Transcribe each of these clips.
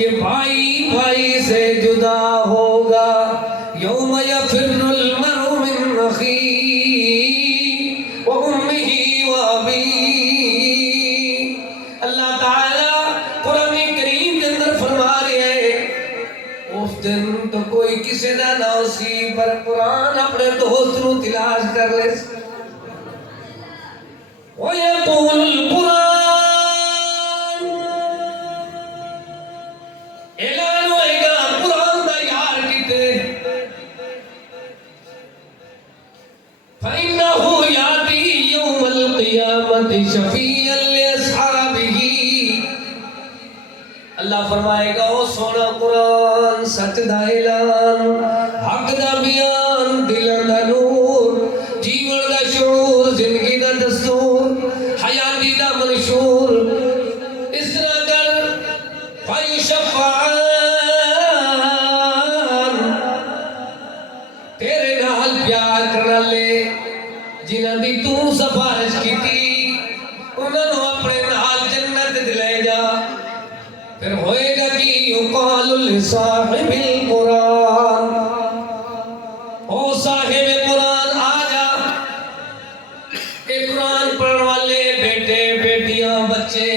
کہ بھائی بھائی سے جدا ہوگا. یوم یفر المرء من اخیہ وامہ وابیہ. اللہ تعالیٰ قرآن کریم کے اندر فرما رہے ہیں اس دن تو کوئی کسی دا نہ سی پر قرآن اپنے دوست نو تلاش کر لے. وَيَقُولُ الْقُرْآنُ اعلان ہوئے گا قرآن دا یار کتے. فَإِنَّهُ يَأْتِي يَوْمَ الْقِيَامَةِ شَفِيعًا لِأَصْحَابِهِ. اللہ فرمائے گا او سونا قرآن سچ دا اعلان حق دا بیان دلوں دا نور جیون دا شعور زندگی دا دستور حیاتی دا منشور. اس طرح کر فَيُشَفَّعَانِ تیرے نال پیار کرنا لے جنہاں دی تو سفارش کی تھی انہاں نو اپنے نال جنت دلے جا. پھر ہوئے گا کہ یقال لصاحب القرآن او صاحب قرآن آجا. اے قرآن پڑھنے والے بیٹے بیٹیاں بچے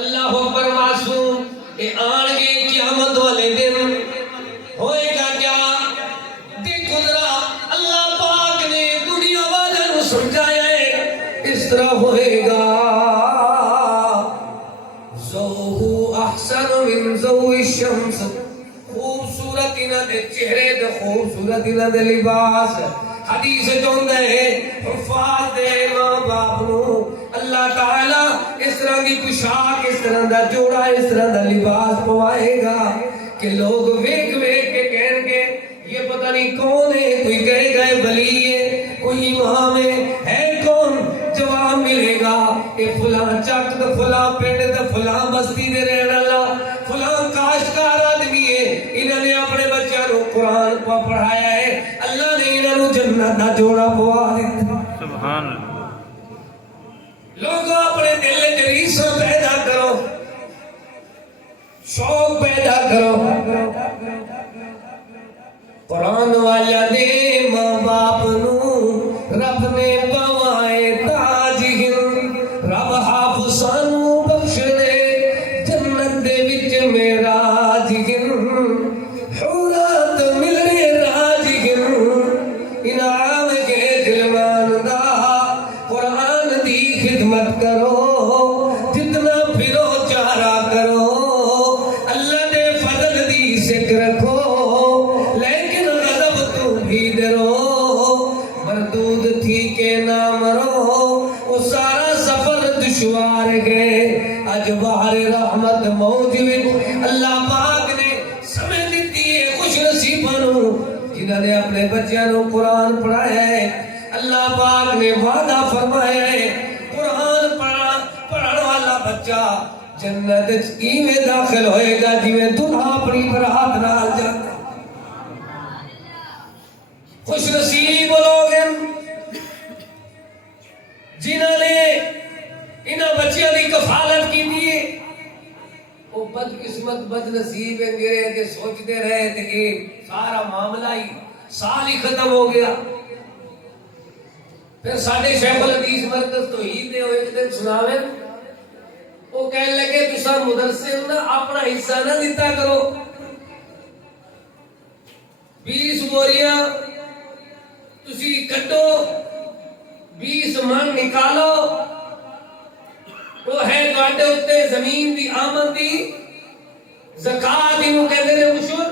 اللہ اکبر معصوم اے آن گے قیامت والے دن. ہوئے گا کیا دیکھو ذرا اللہ پاک نے دنیا والے نو سمجھایا ہے اس طرح ہوئے گا ضوء احسن من ضوء الشمس. خوبصورت انہاں دے چہرے تے خوبصورت انہاں دے لباس. حدیث چاہتا ہے حفاظ دے ماں باپ نو اللہ تعالیٰ اس طرح کی پوشاک اس طرح دا جوڑا اس طرح دا لباس پوائے گا کہ لوگ ویک ویک کے کہیں گے یہ پتہ نہیں کون ہے. کوئی کہے گا ولی ہے کوئی امام ہے کون. جواب ملے گا کہ فلاں چک تو فلاں پنڈ تو فلاں بستی دے رہن والا فلاں کاشتکار آدمی ہے. انہوں نے اپنے بچوں کو قرآن کو پڑھایا ہے اللہ نے انہوں نے جنت دا جوڑا پوا دیتا. سبحان اللہ. لوگوں اپنے دل میں ریساں پیدا کرو شوق پیدا کرو. قرآن والا دے ماں باپ نو رب نے پوائے تاج ہند. رب حافظ سانو بخش دے جنت دے وچ معراج ہند. حورات ملنے راج ہند انعام کے دلمان دا. قرآن دی خدمت کرو جتنا پھرو چارہ کرو اللہ دے فضل دی ذکر رکھو لیکن غضب تو بھی ڈرو. مردود تھی کہ نہ مرو وہ سارا سفر دشوار گئے. اج بہر رحمت موجود اللہ پاک نے سمجھ دیتی ہے خوش نصیباں نو جنہاں نے اپنے بچیاں نو قرآن پڑھایا ہے. اللہ پاک نے وعدہ فرمایا ہے قرآن پڑھن والا بچہ جنت ایویں داخل ہوئے گا جویں دلہا اپنی برات نال جاتا. خوش نصیب لوگ ہیں جنہوں نے انہاں بچیاں دی کفالت کی دی. وہ بد قسمت بد نصیب ہیں گرے کہ سوچتے رہے تھے کہ سارا معاملہ ہی سال ہی ختم ہو گیا. پھر ساڈے شیخ الحدیث مرکز توحید نے ایک دن سناویں وہ کہنے لگے تساں مدرسے نہ اپنا حصہ نہ دیتا کرو. 20 بوریاں تسی کٹو 20 من نکالو وہ ہے تواڈے اوتے زمین دی آمد دی زکات اینو کہندے نے عشر.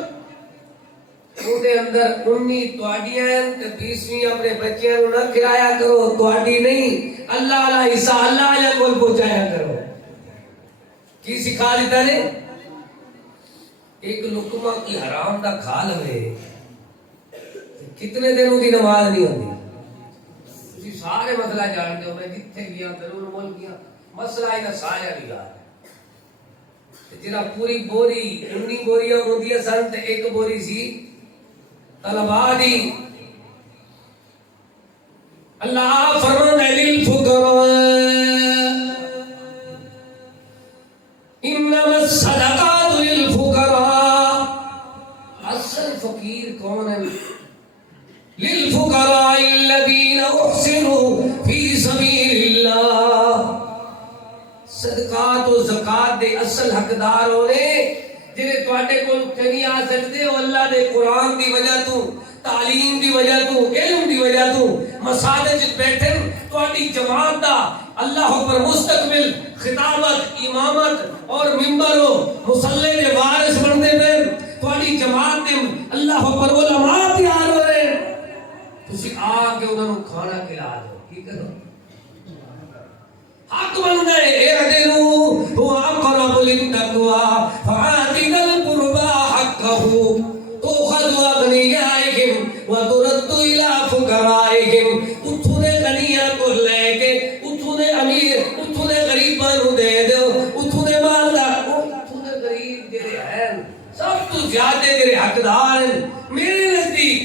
اودے اندر 19 تواڈیاں ہیں تے 20ویں اپنے بچیاں نو نہ کھلایا کرو. تواڈی نہیں اللہ والا حصہ اللہ والے کول پہنچایا کرو. کی سکھا دیتا نے ایک لقمہ کی حرام دا کھا لے کتنے دن دی نماز نہیں ہوتی. تسی سارے مسئلہ جانتے ہو میں جتھے گیا ضرور بول گیا مسئلہ ہے سارا بھی گا جڑا پوری بوری 19 بوریاں ہوندیاں سن تے ایک بوری سی طلبا دی. اللہ فرماتا ہے للفقراء انما الصدقات للفقراء کون ہیں؟ للفقراء الذین احسنوا فی سبیل اللہ، صدقات و زکات دے اصل حقدار ہونے جنہیں تواڈے کول نہیں آ سکتے ہو، اللہ دے قرآن دی وجہ تو، تعلیم دی وجہ تو، علم دی وجہ تو مساجد بیٹھے تواڈی جماعت دا اللہ پر مستقبل خطابت، امامت اور ممبر و مصلی دے وارث بنتے پھر تواڈی جماعت دے اللہ پر علماء تیار ہو رہے، تسی آ کے انہاں نوں کھانا کھلا دو، کی کرو؟ حق بنتا ہے اعدلوا هو اقرب للتقوى فآت ذا القربى حقه تؤخذ اغنيائهم وترد الى فقرائهم، اتھوں نے غنیاں کو لے کے اتھوں نے امیر اتھوں نے غریباں نوں دے دو، اتھوں نے مالدار اتھوں نے غریب جڑے ہیں سب تو زیادہ جڑے حقدار ہیں میرے نزدیک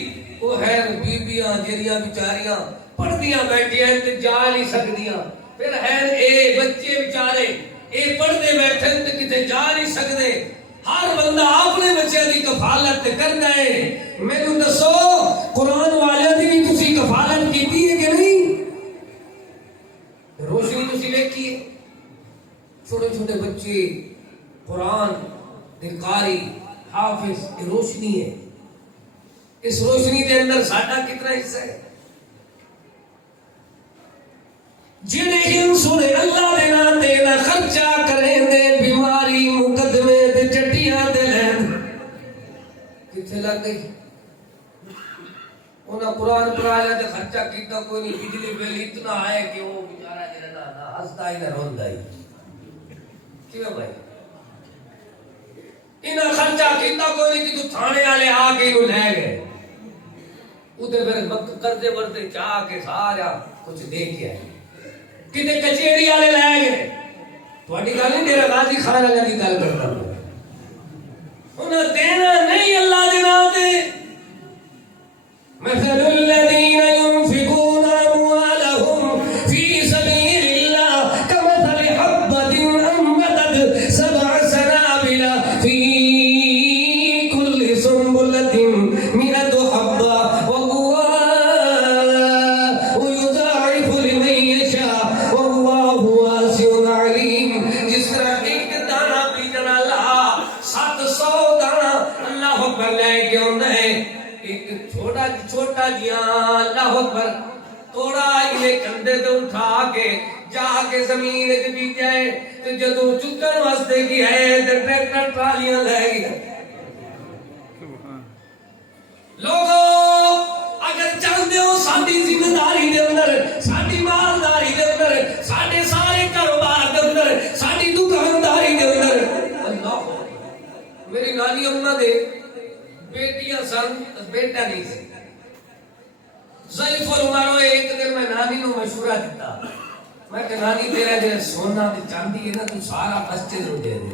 وہ ہیں بیبیاں جڑیاں بیچاریاں پڑھدیاں بیٹھیاں تے جا نہیں سکدیاں، پھر ہے اے بچے بیچارے اے پڑھتے بیٹھے تے کتے جا نہیں سکتے، ہر بندہ اپنے بچے دی کفالت کرنا ہے۔ مینوں دسو قرآن والے دی بھی تسی کفالت کیتی ہے کہ نہیں؟ روشنی تسی ویکھی ہے، چھوٹے چھوٹے بچے قرآن دے قاری حافظ، یہ روشنی ہے، اس روشنی دے اندر ساڈا کتنا حصہ ہے؟ جڑے ہن سنے اللہ دے نام تے نہ خرچہ کریں دے، بیماری مقدمے تے چٹیاں تے لین کتھے لگ گئی؟ انہاں قرآن پڑھایا تے خرچہ کیتا کوئی نہیں، بجلی بل اتنا آئے کہ وہ بیچارہ جڑا نہ ہسدا ہی نہ روندا ہی، کیوں بھائی؟ انہاں خرچہ کیتا کوئی نہیں کہ تو تھانے والے آ کے انہوں لے گئے، ادھر پھر کرتے ورتے چاہ کے سارا کچھ دے کے آئے، کتے کچہری والے لے گئے، تھوڑی گل نہیں میرا غازی خان والا کی گل کرتا ہوں، انہیں دینا نہیں اللہ دے نام تے۔ مثل الذین ينفقون اموالهم فی سبیل اللہ کمثل حبۃ انبتت سبع سنابل فی کل سنبلۃ مئۃ حبۃ واللہ یضاعف لمن یشاء واللہ واسع علیم۔ جس طرح ایک دانہ بیجنا اللہ 700 دانہ اللہ پر لے کے آنا ہے، ایک چھوٹا جیا اللہ اکبر توڑا انہیں کندھے تے اٹھا کے جا کے زمین وچ بیجا ہے، تے جدوں چکن واسطے کی ہے تے ٹریکٹر ٹرالیاں لے گئے۔ لوگوں اگر چاہتے ہو ساری ذمہ داری دے اندر، ساری مالداری دے اندر، سارے سارے کاروبار دے اندر، ساری دکانداری دے اندر، اللہ میری نانی اماں دے بیٹیاں سن، بیٹا نہیں سی، ضعیف العمر ہوئے۔ ایک دن میں نانی نو مشورہ دیتا، میں کہ نانی تیرا جو سونا تے چاندی ہے نا تو سارا مسجد نو دے دے،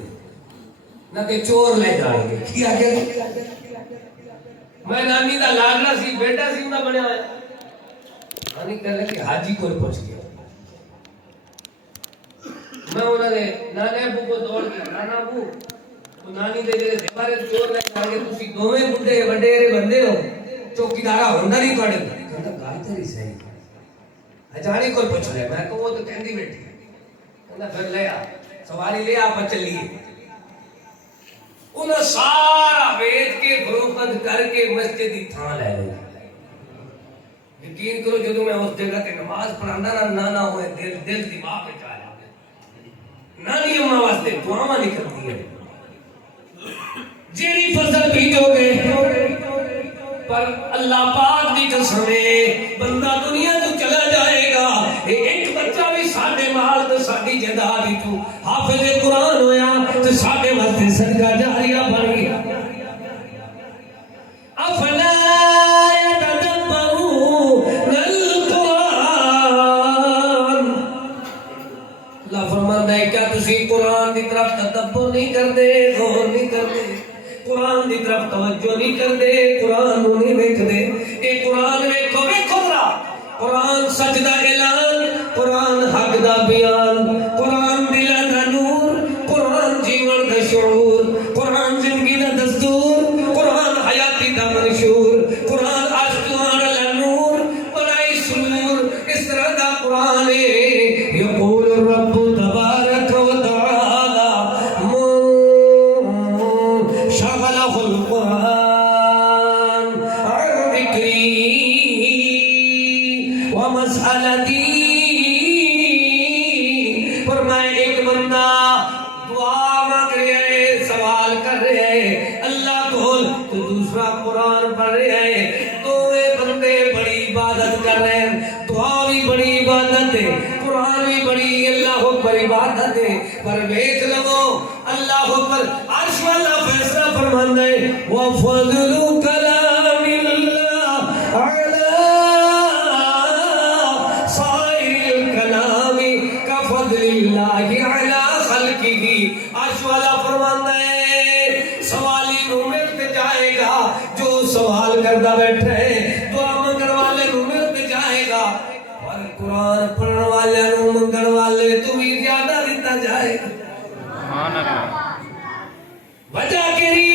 نہ کہ چور لے جائیں گے۔ کیا کیا میں نانی دا لاڈلا سی، بیٹا سی انہاں بنیا ہے، نانی کہنے کہ حاجی کو پہنچ گیا، میں انہوں نے نانے ابو کو دوڑ گیا، نانا ابو نانی دے جڑے دیوارے چور لے جائیں گے، تسی دوویں بڈھے وڈیرے بندے ہو، چوکیدارا ہوندا نہیں تواڈے کول۔ کہندا گل تیری صحیح، اجانی کو پوچھ لے، میں کہ وہ تو کہندی بیٹھی، کہندا پھر لے آ سواری لے آ چلیے۔ انہاں سارا بیچ کے فروخت کر کے مسجد دی تھان لے لئی۔ یقین کرو جدوں میں اس جگہ تے نماز پڑھاندا نا، نانا ہوئے دل دماغ وچ آ جاندے، نانی اماں واسطے دعاواں نکلدی ہیں، جیڑی فصل بیجو گے پر اللہ پاک دی قسم ہے بندہ دنیا تو چلا جائے گا، ایک بچہ بھی ساڈے مال تے ساڈی جائیداد تو حافظ قرآن ہویا تے ساڈے واسطے صدقہ جاریہ بن گیا۔ افلا یتدبرون القرآن، اللہ فرماندا ہے کیا تسی قرآن دی طرف تدبر نہیں کردے، غور نہیں کردے، قرآن دی طرف توجہ نہیں کردے، قرآن نوں نہیں ویکھدے؟ اے قرآن ویکھو ویکھو ذرا، قرآن سچ دا اعلان، قرآن حق دا بیان، قرآن دلاں دا نور، قرآن جیون دا شعور، قرآن زندگی دا دستور، قرآن حیاتی دا منشور، فیصلہ فرمانا ہے وَفَضْلُ كَلَامِ اللَّهِ عَلَى صَائِرِ الْكَلَامِ كَفَضْلِ اللَّهِ عَلَى خَلْقِهِ عرش والا فرمانا ہے سوالی نو ملت جائے گا جو سوال کرتا بیٹھے دعا منگن والے نو ملت جائے گا اور قرآن پڑھن والے نو منگن والے تو بھی زیادہ دیتا جائے گا سبحان اللہ وجہ کری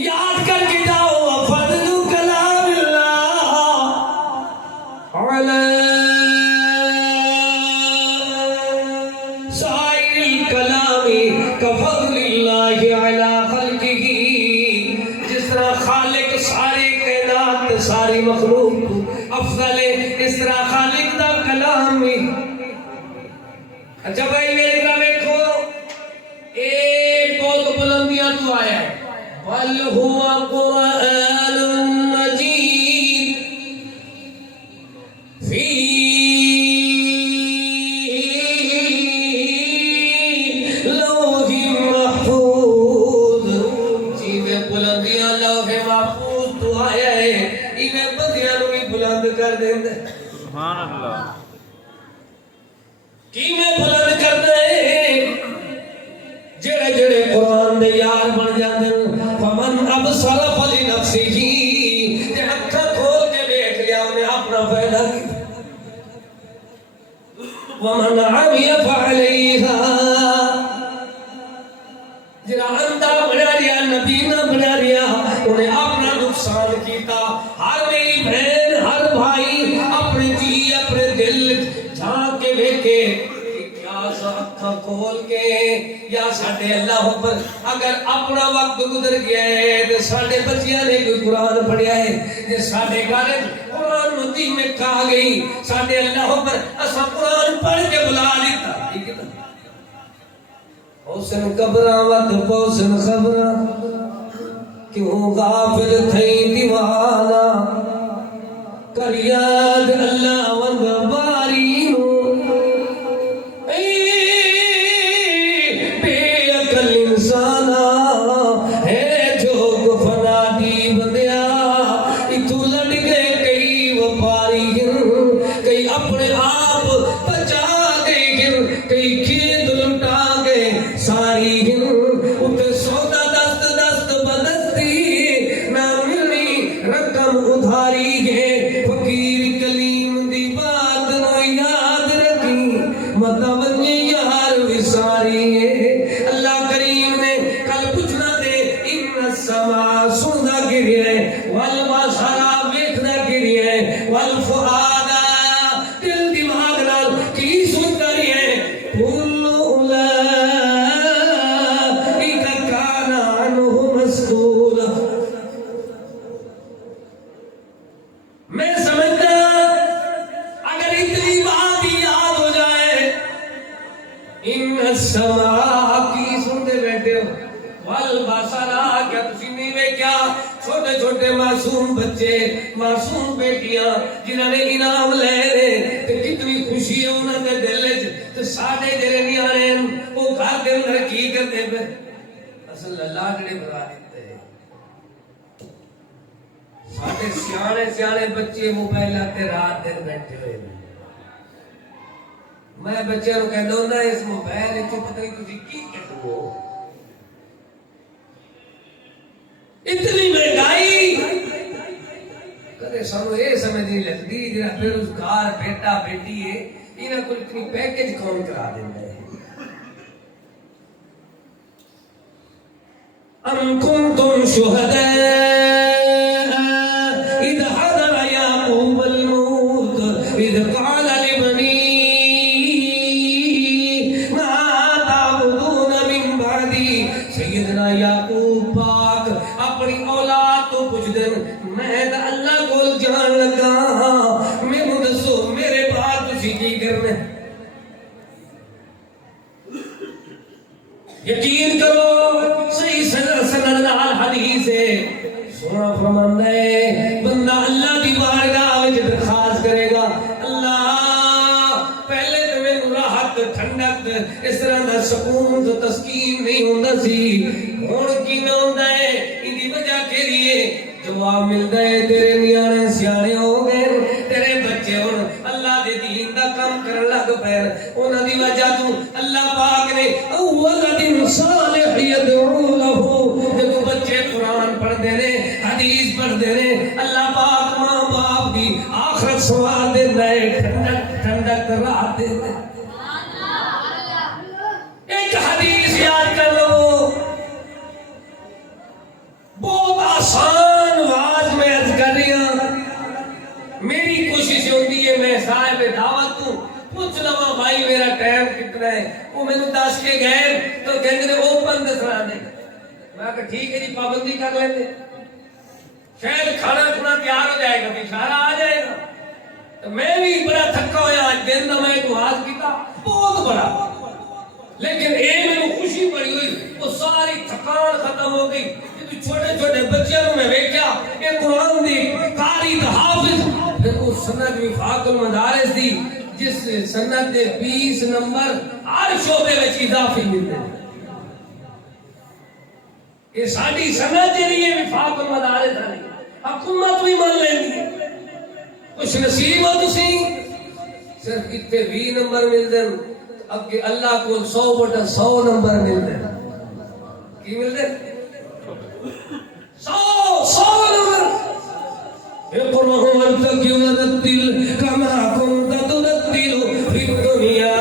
یاد کر کے جاؤ فضل کلام اللہ علی سائر الکلام کفضل اللہ علی خلقہ جس طرح خالق ساری کائنات ساری مخلوق افضل ہے اس طرح خالق دا کلام بھی اچھا بھائی میرے کا دیکھو ایک بہت بلندیاں تو آیا ہے بل ہوا قرآن مجید فی لوح محفوظ جی میں بلندیاں لوح محفوظ تو آیا ہے انہیں بدیاں نو بھی بلند کر دیں دے سبحان اللہ کی میں بلند کر دیں جڑے جڑے قرآن دے یار بن جاندے فمن ابصر فلنفسہ تے اکھاں کھول کے دیکھ لیا انہیں اپنا فائدہ کیا ومن عمی فعلیہا جڑا اندھا بنا لیا نبی نہ بنا لیا انہیں اپنا نقصان کیتا ہر میری بہن ہر بھائی اپنے جی اپنے دل جھانک کے دیکھے اکھاں کھول کے یا ساڈے اللہ پر اگر اپنا وقت گزر گیا ہے تو ساڈے بچیاں نے کوئی قرآن پڑھیا ہے جے ساڈے گھر قرآن مدی میں کھا گئی ساڈے اللہ پر اسا قرآن پڑھ کے بلا لیتا ٹھیک ہے حسن قبراں ود حسن خبراں کیوں غافل تھئی دیوانہ کر یاد اللہ وند باری معصوم بچے معصوم بیٹیاں جنہاں نے انعام لے رہے تے کتنی خوشی ہے انہاں دے دل وچ تے ساڈے جڑے نیانے او گھر دے اندر کی کردے پے اصل اللہ جڑے بنا دیتے ساڈے سیانے سیانے بچے موبائل تے رات دن بیٹھے ہوئے میں بچیاں نو کہندا ہوندا اس موبائل وچ پتہ نہیں تسی کی کردو اتنی مہنگائی کدے سانو یہ سمجھ نہیں لگتی جڑا بےروزگار بیٹا بیٹی ہے انہاں کو اتنی پیکج کون کرا دیندا ہے ام کنتم شہداء اذ حضر یعقوب الموت اذ قال لبنیہ ما تعبدون من بعدی سیدنا یعقوب پاک اپنی اولاد تو پوچھ دیں میں اللہ کو جان لگا مینوں دسو میرے بعد تسی کی کرنا یقین کرو صحیح سند نال حدیث ہے سونا فرماندا ہے بندہ اللہ دی بارگاہ وچ درخواست کرے گا اللہ پہلے تے مینوں راحت ٹھنڈک اس طرح دا سکون تو تسکین نہیں ہوندا سی جواب ملتا ہے تیرے نیانے سیانے ہو گئے تیرے بچے ہوں اللہ دے دین دا کام کرن لگ پے انہاں دی وجہ تو اللہ پاک نے اولد صالح یدعو له جب بچے قرآن پڑھ دے نے حدیث پڑھ دے نے اللہ پاک ماں باپ دی آخرت سوال دے نئے ٹھنڈک ٹھنڈک رات دے ایک حدیث یاد کر لو بہت آسان آواز میں عرض کر رہی ہوں میری کوشش ہوتی ہے میں صاحب دعوت ہوں پوچھ لوا بھائی میرا ٹائم کتنا ہے وہ میں نے دس کے گئے تو کہتے ہیں اوپن دسنا دے میں کہا ٹھیک ہے جی پابندی کر لیتے شاید کھانا کھانا تیار ہو جائے گا اشارہ آ جائے گا تو میں بھی بڑا تھکا ہوا آج دن دا میں ایک واز کیتا بہت بڑا لیکن اے میں خوشی بڑی ہوئی وہ ساری تھکان ختم ہو گئی چھوٹے چھوٹے بچوں کو میں دیکھا کہ قرآن دی قاری دا حافظ پھر وہ سند وفاق المدارس دی جس سند دے 20 نمبر ہر شعبے وچ اضافی ملتے یہ ساری سند دے لیے وفاق المدارس ہے حکومت بھی مان لینی ہے خوش نصیب ہو تسی صرف اتنے 20 نمبر ملتے اب کہ اللہ کو 100/100 نمبر ملتے کی ملتے 100 نمبر اقرأ وارتقي ورتل كما كنت ترتل في الدنيا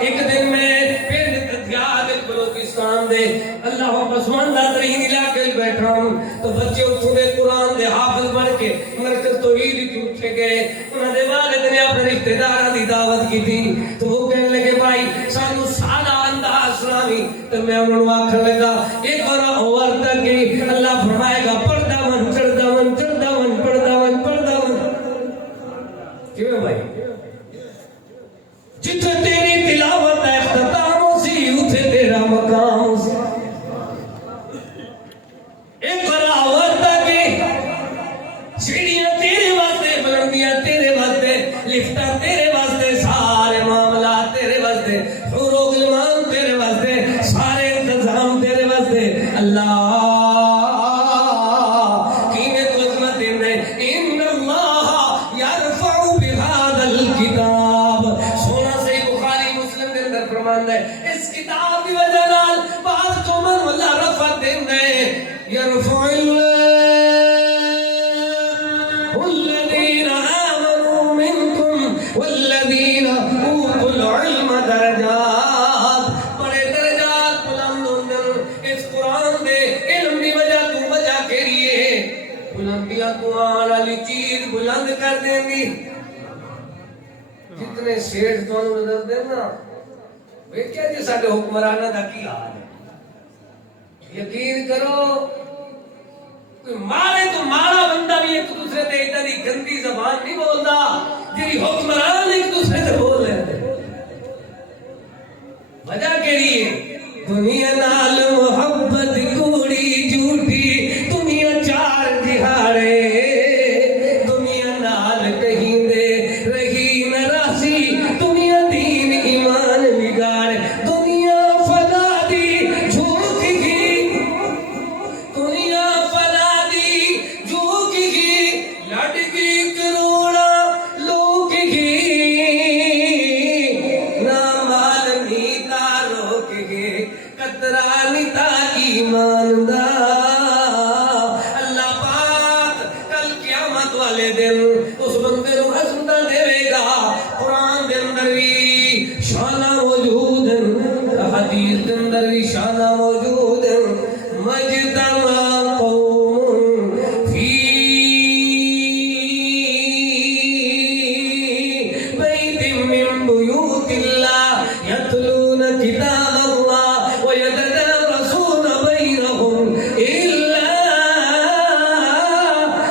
ایک دن میں پھر تجاد بلوچستان دے اللہ پسماندہ ترین علاقے بیٹھا ہوں تو بچے اٹھے قرآن دے حافظ بن کے مرکز توحید کی اٹھے گئے انہوں نے والد نے اپنے رشتہ داروں کی دعوت کی تھی تو وہ کہنے لگے بھائی سانو سادہ انداز سناوی تو میں انہوں نے آخر لگا ایک اور تک اللہ فرمائے گا پڑھدا من چڑھدا من چڑھدا من پڑھدا من پڑھدا من کیوں بھائی جتھے تیری تلاوت ہے اختتام سی اتھے تیرا مقام سی ایک اور تک سیڑھیاں تیرے واسطے بلندیاں تیرے واسطے لفٹاں تیرے واسطے سارے معاملات تیرے واسطے حور و غلمان تیرے واسطے سارے انتظام تیرے واسطے اللہ کی میں تو عظمت دینے ان اللہ یرفع بهذا الکتاب سونا سے بخاری مسلم دے اندر فرماتا ہے اس کتاب کی وجہ نال بعض قومن اللہ رفع دینے یرفع والذین آمنوا منکم والذین اوتوا العلم درجات بڑے درجات بلند ہوندن اس قرآن دے علم دی وجہ تو وجہ کے لیے بلندیاں تو آن والی چیز بلند کر دیں گی جتنے سیٹھ تو نظر دینا ویکھیا جی ساڈے حکمراناں دا کی حال ہے یقین کرو مارے تو مارا بندہ بھی ایک دوسرے تے ادھر دی گندی زبان نہیں بولدا جی حکمران ایک دوسرے تے بول رہے ہیں وجہ کے لیے دنیا نال محبت کوڑی جھوٹی دنیا چار دہاڑے دنیا نال کہیں دے رہی نہ راسی دنیا دین ایمان بگاڑ دنیا فنا دی جھوٹ گی دنیا فنا دی جھوٹ گی لڑ گی کروڑا لوگ گی نہ مال نیتا روک گے قطرہ نیتا ایمان دا اللہ پاک کل قیامت والے دن اس بندے کو عظمت دے گا قرآن دے اندر بھی شانہ موجود ہے حدیث دے اندر بھی شانہ موجود ہے مجتمع قوم فی بیت من بیوت اللہ یتلون کتاب اللہ ویتدارسون بینہم الا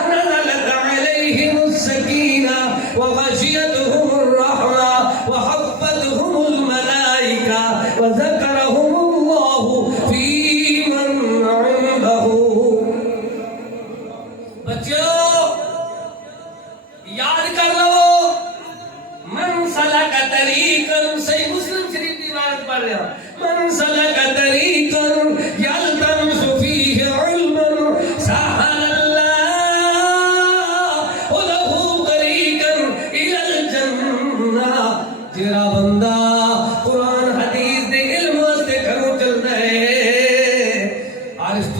نزلت علیہم السکینہ وغشیتہم الرحمہ وحفتہم الملائکہ وذکرہم اللہ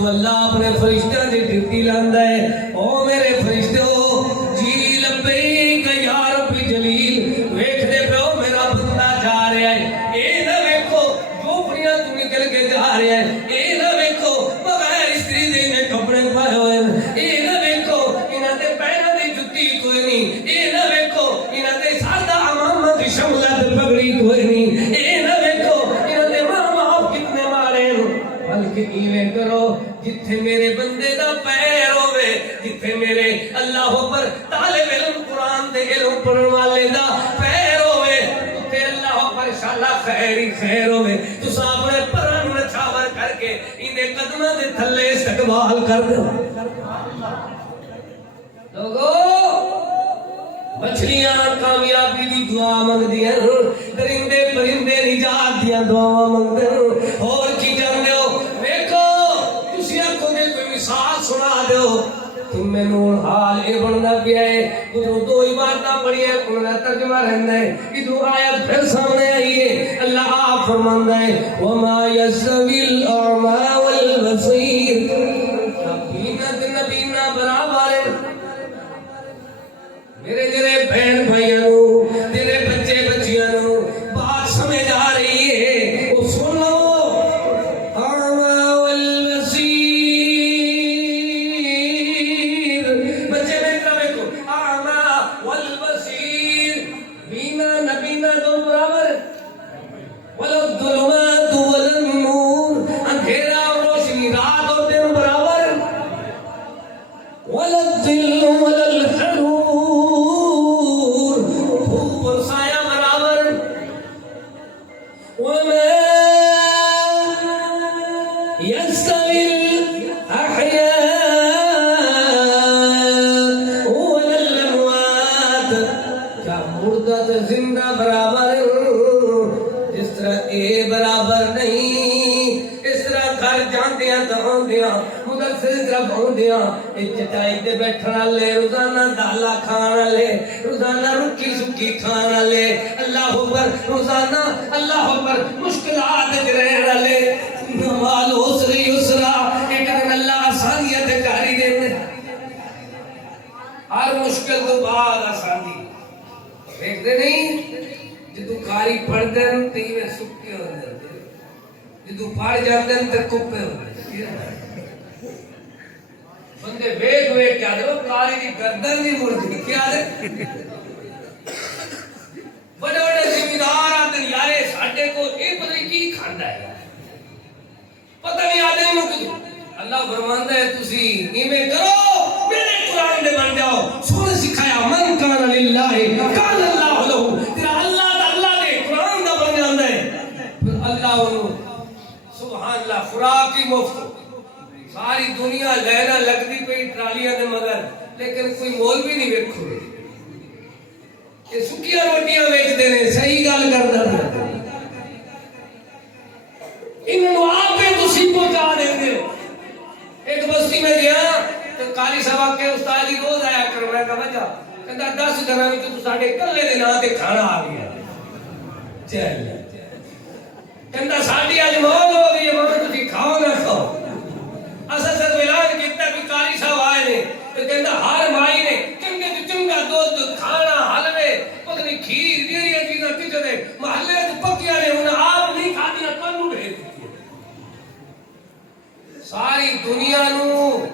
اللہ اپنے فرشتہ دی ڈیوٹی لاندا ہے او میرے فرشتو جی لبیک یا رب جلیل ویکھ دے پرو میرا بندہ جا رہا ہے اے نہ ویکھو جھوپڑیاں تو نکل کے جا رہا ہے اے نہ ویکھو بغیر استری دے نے کپڑے پائے ہوئے اے نہ ویکھو انہاں دے پیراں دی جُتی کوئی نہیں اے نہ ویکھو انہاں دے سر دا امامہ دی شملہ تے پگڑی کوئی نہیں اے نہ ویکھو انہاں دے ماں باپ کتنے مارے بلکہ ایویں کرو جتھے میرے بندے دا پیر ہوئے جتھے میرے اللہ پر طالب علم قرآن دے علم پڑھن والے دا پیر ہوئے تے اللہ پر انشاءاللہ خیر ہی خیر ہوئے تسا اپنے پرن نچھاور کر کے انہیں قدمہ دے تھلے استقبال کر دو لوگو مچھلیاں کامیابی دی دعا مانگ دیا درندے پرندے نجات دیا دعا مانگ دے اور کی جاندے ہو دیکھو تسی آنکھوں دے کوئی مثال سنا دو تم میں نور حال اے بننا پیا ہے ادھر دو عبادتاں پڑھی ہے انہوں ترجمہ رہنا ہے ادھر آیت پھر سامنے آئی ہے اللہ آپ فرماندا ہے وما یستوی الاعمی والبصیر نبینا نبینا برابر ہے میرے جرے بہن بھائیوں تیرے بچے بچیاں بات سمجھ آ رہی ہے وہ سن لو اعمی والبصیر بچے میں کرے کو اعمی والبصیر بینا نبینا دو برابر ولو الظلمات والنور اندھیرا اور روشنی رات اور دن برابر ولا الظل ولا الحرور زندہ برابر اس طرح اے برابر نہیں اس طرح گھر جاندیاں تو ہوندیاں مدرسے طرف ہوندیاں چٹائی تے بیٹھن والے روزانہ دالا کھان والے روزانہ رکی سکی کھان والے اللہ اکبر روزانہ اللہ اکبر مشکلات وچ رہن والے نوال اسری اسرا ایک دن اللہ آسانیاں تے جاری دے ہر مشکل تو بعد آسانی دیکھتے نہیں جدو کاری پڑھ دیں تو یہ سکتے ہو جاتے جدو پڑھ جاتے ہیں تو کپے ہو جاتے بندے ویگ ویگ کیا دے وہ کاری کی گردن نہیں مڑتی کیا دے بڑے بڑے ذمہ دار آتے ہیں یارے ساڑھے کو ایک پتہ کی کھانڈا ہے پتہ نہیں آدھے انہوں کی اللہ فرماندا ہے تسی ایمیں کرو میرے قرآن دے بن جاؤ سونے سکھایا من کان للہ کان اللہ لہو تیرا اللہ دا اللہ دے قرآن دا بن جاندہ ہے پھر اللہ انہوں سبحان اللہ خوراکی مفت ساری دنیا لینا لگتی پہ ٹرالیاں دے مگر لیکن کوئی مولوی نہیں ویکھو یہ سکیاں روٹیاں بیچ دینے صحیح گل کردا ہے انہوں آپ پہ تسی پہنچا دیں گے ایک بستی میں گیا تو کالی صاحب کے استاد جی روز آیا کرو میں کہا وجہ کہتا 10 گھراں وچ تو ساڈے کلے دے ناں تے کھانا آ گیا چل کہتا ساڈی اج موت ہو گئی ہے تسی کھاؤ نہ کھاؤ اساں سب اعلان کیتا بھی کالی صاحب آئے نے تو کہتا ہر مائی نے چنگے تو چنگا دودھ کھانا حلوے پتہ نہیں کھیر جڑیاں چیزاں کچھ دے محلے وچ پکیاں نے انہاں آپ نہیں کھادیاں کانوں بھیج ساری دنیا نو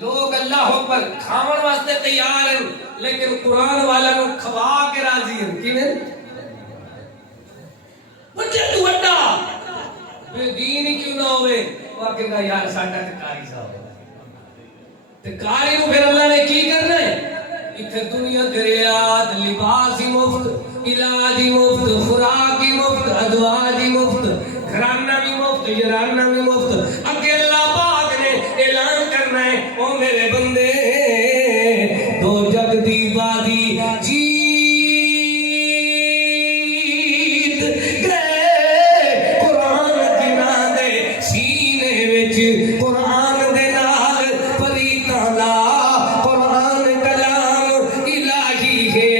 لوگ اللہ پر کھاون واسطے تیار ہیں لیکن قرآن والا نو کھوا کے راضی ہیں کیویں بچے تو بڑا بے دین ہی کیوں نہ ہوئے وہ کہندا یار ساڈا تے قاری صاحب تے قاری نو پھر اللہ نے کی کرنا ہے ایتھے دنیا تے ریاض لباس ہی مفت علاج ہی مفت خوراک ہی مفت ادویات ہی مفت گھرانہ بھی مفت یارانہ بھی مفت اگے اللہ پاک نے اعلان کرنا ہے او میرے بندے دو جگ دی بادی جیت گئے قرآن جنہاں دے سینے وچ قرآن دے نال فریقاں لا قرآن کلام الہی ہے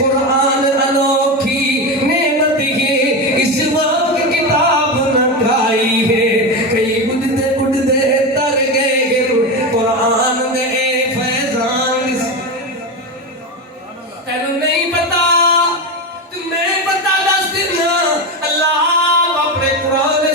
قرآن انوکھی نعمت ہے اس وقت کتاب نہ کھائی ہے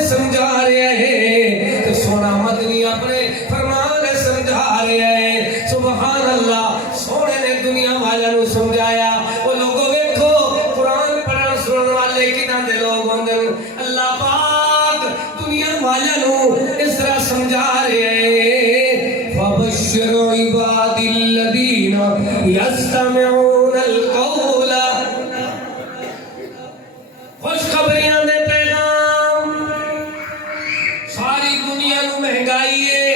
سمجھا رہا ہے تو سونا مدنی اپنے فرمان سمجھا رہا ہے. سبحان اللہ. سونے نے دنیا والوں سمجھایا. وہ لوگوں ویکھو قرآن پڑھن سنن والے کتنا دے لوگ ہوندے. اللہ پاک دنیا والوں اس طرح سمجھا رہے ہیں. فبشر عباد الذین یستمعون القول. خوشخبریاں دے پیغام. ساری دنیا نو مہنگائی ہے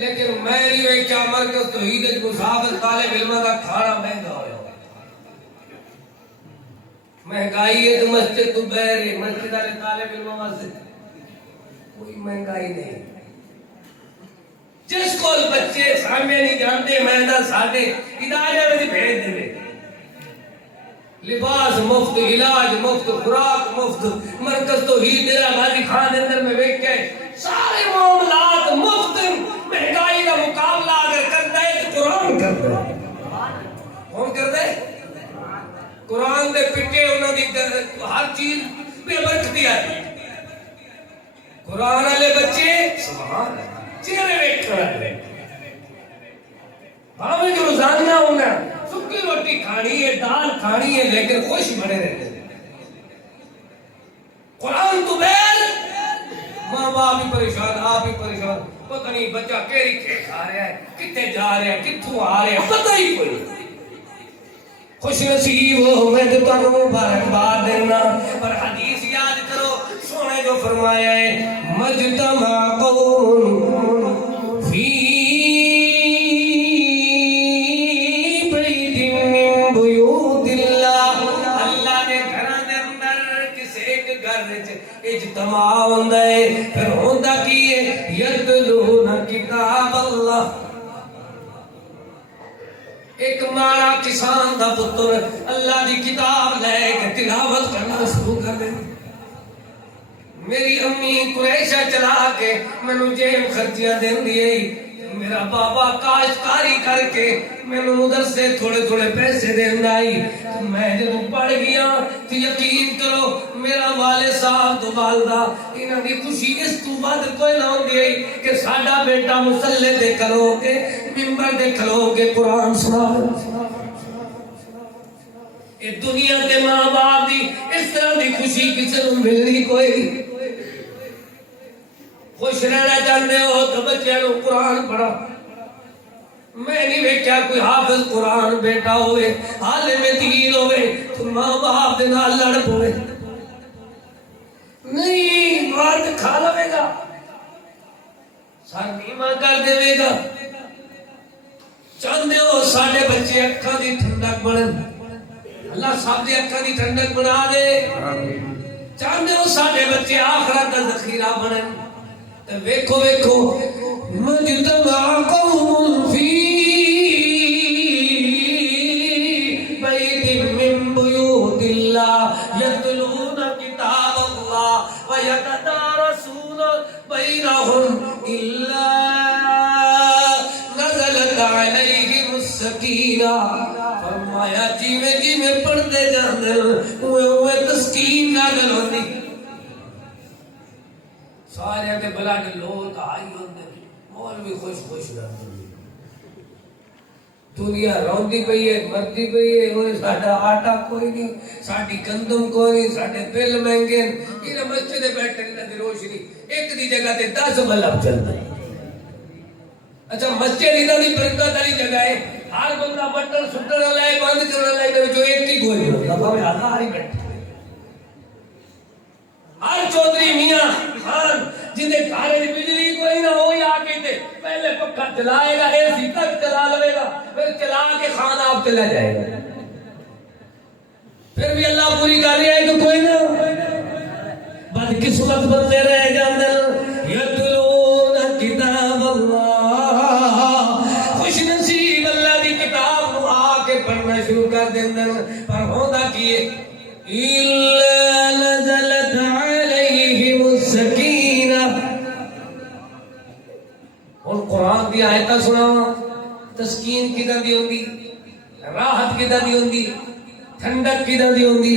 لیکن میں نہیں ویکھیا مرکز توحید وچ مسافر طالب علم دا کھانا مہنگا ہویا. مہنگائی ہے تو مسجد تو بہر ہے. مسجد والے طالب علم واسطے کوئی مہنگائی نہیں. جس کو بچے سامنے نہیں جانتے میں دا ساڈے ادارے میں بھیج دے. لباس مفت, علاج مفت, خوراک مفت. مرکز توحید ڈیرہ غازی خان اندر میں ویکھ کے سارے معاملات مفت. مہنگائی کا مقابلہ اگر کرتا ہے تو قرآن کرتا ہے. کون کرتا ہے؟ قرآن دے پٹے انہوں دی ہر چیز بے برکتی آئی. قرآن والے بچے سبحان چہرے ویکھ رہے ہیں. ہمیں جو روزانہ ہونا سکی روٹی کھانی ہے, دال کھانی ہے, لیکن خوش بنے رہتے ہیں. قرآن تو بیر ماں باپ بھی پریشان, آپ بھی پریشان. پتہ نہیں بچہ کیڑی کھیل کھا رہا ہے, کتے جا رہا ہے, کتھوں آ رہا ہے, پتہ ہی کوئی. خوش نصیب ہو میں تو تانوں مبارکباد دینا. پر حدیث یاد کرو سونے جو فرمایا ہے مجتمع قوم فی بیت من بیوت اللہ. اللہ نے گھراں دے اندر کسی ایک گھر وچ اجتماع ہوندا ہے. پھر ہوندا کی ہے یتلون کتاب اللہ. ایک مارا کسان دا پتر اللہ دی کتاب لے کے تلاوت کرنا شروع کر دے. میری امی قریشہ چلا کے مینوں جیب خرچیاں دیندی ہے. میرا بابا کاشتکاری کر کے مینوں مدرسے تھوڑے تھوڑے پیسے دیندا ہے. میں جب پڑھ گیا تو یقین کرو میرا والد صاحب تو والدہ انہاں دی خوشی اس تو بعد کوئی نہ ہوندی ہے کہ ساڈا بیٹا مصلی تے کھلو کے منبر تے کھلو کے قرآن سنا. اے دنیا کے ماں باپ دی اس طرح دی خوشی کسی نوں ملنی کوئی. خوش رہنا چاہتے ہو تو بچے نوں قرآن پڑھا. میں نہیں ویکھیا کوئی حافظ قرآن بیٹا ہوئے, عالم دین ہوئے تو ماں باپ دے نال لڑ پوے. نہیں مار کے کھا لوے گا, سر نیواں کر دے گا. چاہتے ہو ساڈے بچے اکھاں دی ٹھنڈک بنن, اللہ سب دی اکھاں دی ٹھنڈک بنا دے. چاہتے ہو ساڈے بچے آخرت دا ذخیرہ بنن. تو ویکھو ویکھو مجتمع قوم فی بیت من بیوت اللہ یتلون کتاب اللہ ویتدارسون بینہم الا نزلت علیہم السکینہ. فرمایا جیویں جیویں پڑھتے جاندے اوے تسکین نازل ہوندی. سارے دے بلا کے لوگ آئی ہوندے, مولوی خوش خوش رہندے. دنیا روندی پئی ہے, مرتی پئی ہے. اوے ساڈا آٹا کوئی نہیں, ساڈی گندم کوئی نہیں, ساڈے بل مہنگے. انہاں مسجد دے بیٹھے انہاں دی روشنی ایک دی جگہ تے 10 بلب چلدے. اچھا مسجد انہاں دی برکت والی جگہ ہے. ہر بندہ بٹن سٹن والا ہے, بند کرن والا ہے, جو ایک ہی کوئی نہیں. بھاویں ہزار ہی بیٹھے. ہر چودھری میاں خان جن کے گھر بجلی کوئی نہ ہو یا کے پہلے پکا چلائے گا, اے سی تک چلا لے گا, پھر چلا کے خان آپ چلا جائے گا. پھر بھی اللہ پوری کر رہا ہے کہ کوئی نہ بدقسمت بندے رہ جاندے. یتلون کتاب اللہ, خوش نصیب اللہ دی کتاب نو آ کے پڑھنا شروع کر دیندے. پر ہوندا کی ہے الا نزلت علیہم السکینہ. اور قرآن دی آیتاں سناواں, تسکین کداں دی ہوندی, راحت کداں دی ہوندی, ٹھنڈک کداں دی ہوندی,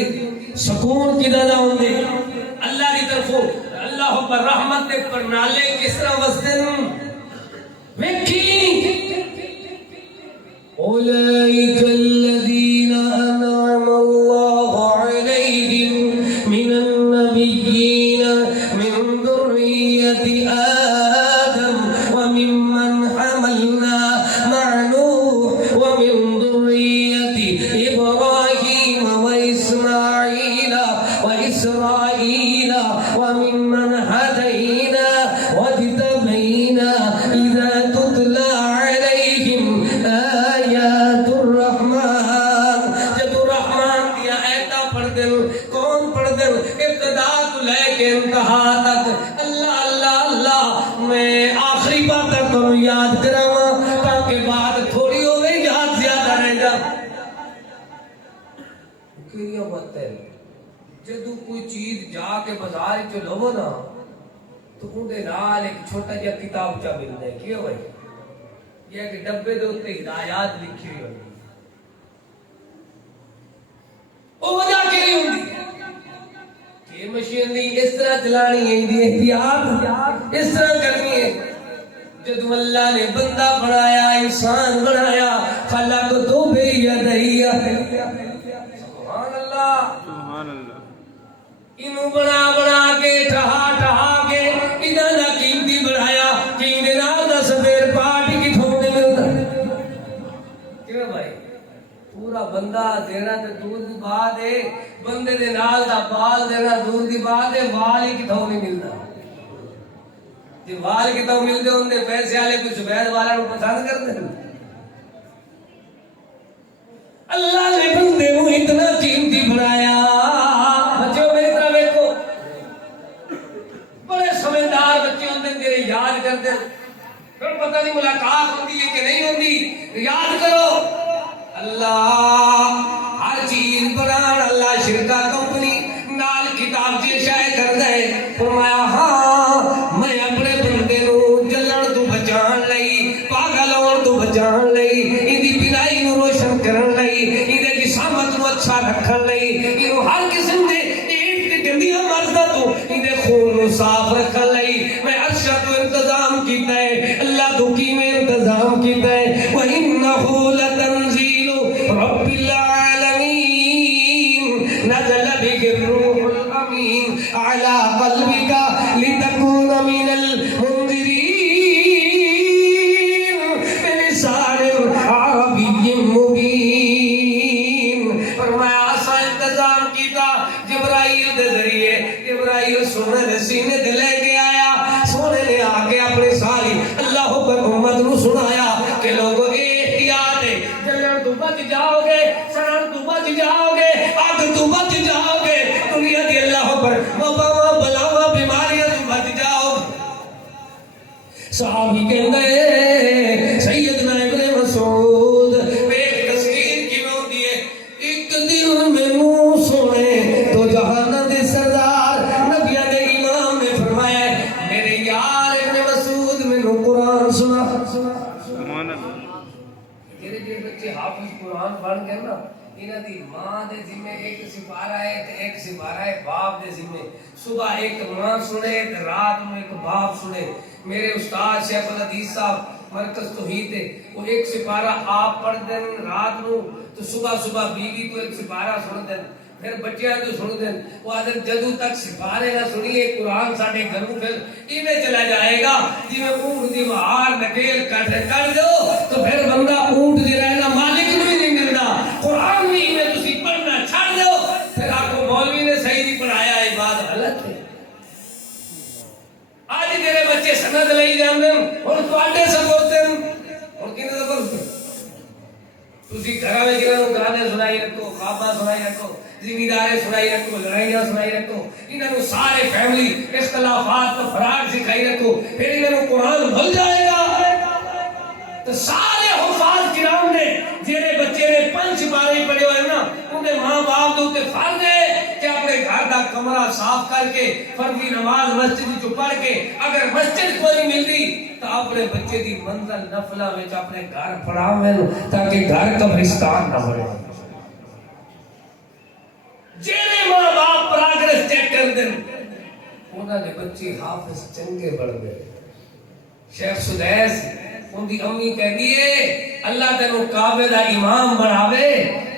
سکون کداں دا ہوندے. اللہ دی طرفوں اللہ پر رحمت دے پرنالے کس طرح وسدن ویکھی اولئک الذین انعم اللہ علیہم من النبیین من ذریۃ آدم وممن حملنا مع نوح ومن ذریۃ ابراہیم واسماعیل واسرائیل وممن ہدینا واجتبینا اذا تتلی علیہم آیات الرحمن جب الرحمن دیا ایتا پڑھ دن کون پڑھ دن ابتدا تو لے کے انتہا تک اللہ اللہ اللہ میں آخری بات تک تو یاد کراواں تاکہ بات تھوڑی ہو گئی یاد زیادہ رہ جا کیوں بات ہے جدو کوئی چیز جا کے بازار چ لو نا تو اندے نال ایک چھوٹا جہا کتاب چا ملتا ہے کیوں بھائی یہ کہ ڈبے دے اوتے ہدایات لکھی ہوئی ہوندی او وجہ کیڑی ہوندی کہ مشین دی اس طرح چلانی ہے دی احتیاط اس طرح کرنی ہے جدو اللہ نے بندہ بنایا انسان بنایا خلق تو بے یدی سبحان اللہ سبحان اللہ انہوں بنا کے ٹھہا کے ادھا دا قیمتی بنایا کہ اندھے نال دا سفیر پارٹی کی ٹھونے ملتا کیوں بھائی پورا بندہ دینا تے دور دی بات ہے بندے دے نال دا بال دینا دور دی بات ہے وال ہی کتھوں نہیں ملتا جی وال کتھوں ملتے ہوندے پیسے والے کوئی سفید والا نو پسند کرتے ہیں اللہ نے بندے کو اتنا قیمتی بنایا بچوں میری طرح دیکھو بڑے سمجھدار بچے ہوتے ہیں تیرے یاد کرتے ہیں پھر پتہ نہیں ملاقات ہوتی ہے کہ نہیں ہوتی یاد کرو اللہ ہر چیز بنان اللہ شرکا کمپنی نال کتاب جی شائع کر دے فرمایا ہاں میں اپنے بندے نو جلن تو بچان لئی پاگل ہون تو بچان لئی ایدی بینائی نو روشن کرن لئی ایدے کی سامت نو اچھا رکھن لئی اینو ہر قسم دے ایک تے گندیاں مرضا تو ایدے خون نو صاف رکھن لئی میں عرشہ تو انتظام کیتا ہے اللہ تو کی میں انتظام کیتا ہے وَإِنَّهُ لَتَنزِيلُ رَبِّ الْعَالَمِينَ نَزَلَ بِهِ الرُّوحُ الْأَمِينُ عَلَى قَلْبِكَ لِتَكُونَ مِنَ الْمُنذِرِينَ بِلِسَانٍ عَرَبِيٍّ مُبِينٍ فرمایا ایسا انتظام کیتا جبرائیل دے ذریعے جبرائیل سونے دے سینے دے لے کے آیا سونے نے آگے اپنی ساری اللہ پر امت نو سنایا کہ لوگوں احتیاط ہے جلن تو بچ جاؤ گے سڑن تو بچ جاؤ گے آگ تو بچ جاؤ گے دنیا دی اللہ پر وباواں بلاواں بیماریاں تو بچ جاؤ صحابی کہندے سیدنا ابن مسعود ایک تصویر کی ہوندی ہے ایک دن مینوں سونے تو جہان دے سردار نبیوں دے امام نے فرمایا میرے یار ابن مسعود مینوں قرآن سنا سبحان اللہ جڑے بچے حافظ قرآن پڑھ گئے نا انہاں دی ماں دے ذمہ ایک سپارہ ہے تے ایک سپارہ ہے باپ دے ذمہ صبح ایک ماں سنے تے رات میں ایک باپ سنے میرے استاد شیخ الحدیث صاحب مرکز توحید ہے وہ ایک سپارہ آپ پڑھ دیں رات نو تو صبح صبح بیوی تو ایک سپارہ سن دیں پھر بچیاں تو سن دیں وہ آدھر جدو تک سپارے نہ سنیے قرآن ساڑھے گھروں پھر ایمیں چلا جائے گا جی میں اونٹ دی وہار نکیل کر دو تو پھر بندہ اونٹ دی رہنا مالک بھی نہیں ملنا قرآن بھی ایمیں تسی پڑھنا چھاڑ دو پھر آپ کو مولوی نے صحیح نہیں پڑھایا یہ بات غلط ہے آج تیرے بچے سند لئی جاندے اور تواڈے سپورٹ ہیں اور کنے سپورٹ تسی گھراں وچ انہاں نوں گانے سنائی رکھو خواباں سنائی رکھو زمیندارے سنائی رکھو لڑائیاں سنائی رکھو انہاں نوں سارے فیملی اختلافات تو فراق سکھائی رکھو پھر انہاں نوں قرآن بھول جائے گا تو سارے حفاظ کرام نے جڑے بچے نے 5 سپارے پڑھے ہوئے نا انہیں ماں باپ دے اوتے فرض ہے کہ اپنے گھر دا کمرہ صاف کر کے فرضی نماز مسجد وچ پڑھ کے اگر مسجد کوئی نہیں ملتی تو اپنے بچے دی منزل نفلہ وچ اپنے گھر پڑھاویں تاکہ گھر قبرستان نہ ہوئے جڑے ماں باپ پراگرس چیک کر دین انہاں دے بچے حافظ چنگے بن گئے. شیخ سدیس ان دی امی کہندی ہے اللہ تینوں کعبے دا امام بناوے.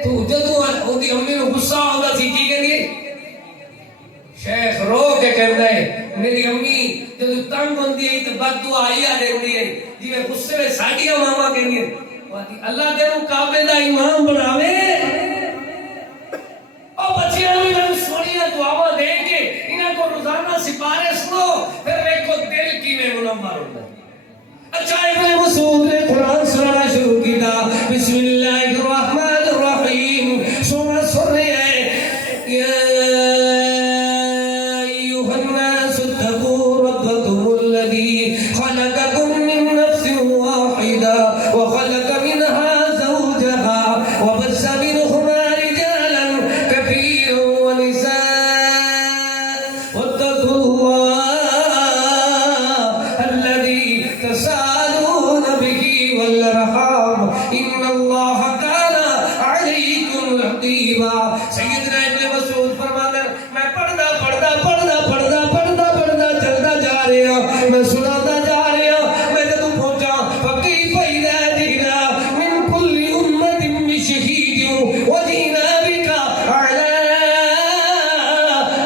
تو جدوں ان دی امی نوں غصہ آوندا سی کی کہندی ہے؟ شیخ رو کے کہندا ہے میری امی جدوں تنگ ہوندی ہے تے بد دعا آئی آ دیندی ہے جویں غصے وچ ساڈیاں ماواں کہندی ہیں اللہ تینوں کعبے دا امام بناوے. او بچیاں نوں سونیاں دعاواں دے کے انہاں کو روزانہ سپارے سنو پھر دیکھو دل کیویں منور ہوندا ہے. اچھا ابن مسعود نے قرآن سنانا شروع کیا. بسم اللہ الرحمن الرحیم سنا سن رہے ہیں یا ایھا الناس اتقوا ربکم الذی خلقکم من نفس واحدہ وخلق منها زوجها وبث منهما رجالا كثيرا ونساء واتقوا الله الذي تساءلون به والارحام ان الله كان عليكم رقيبا. سیدنا ابن مسعود فرماتے ہیں میں پڑھدا چلتا جا رہا ہوں میں سناتا جا رہا ہوں. میں جدوں پہنچا فقیف اذا جئنا من كل امة بشهيد وجئنا بك على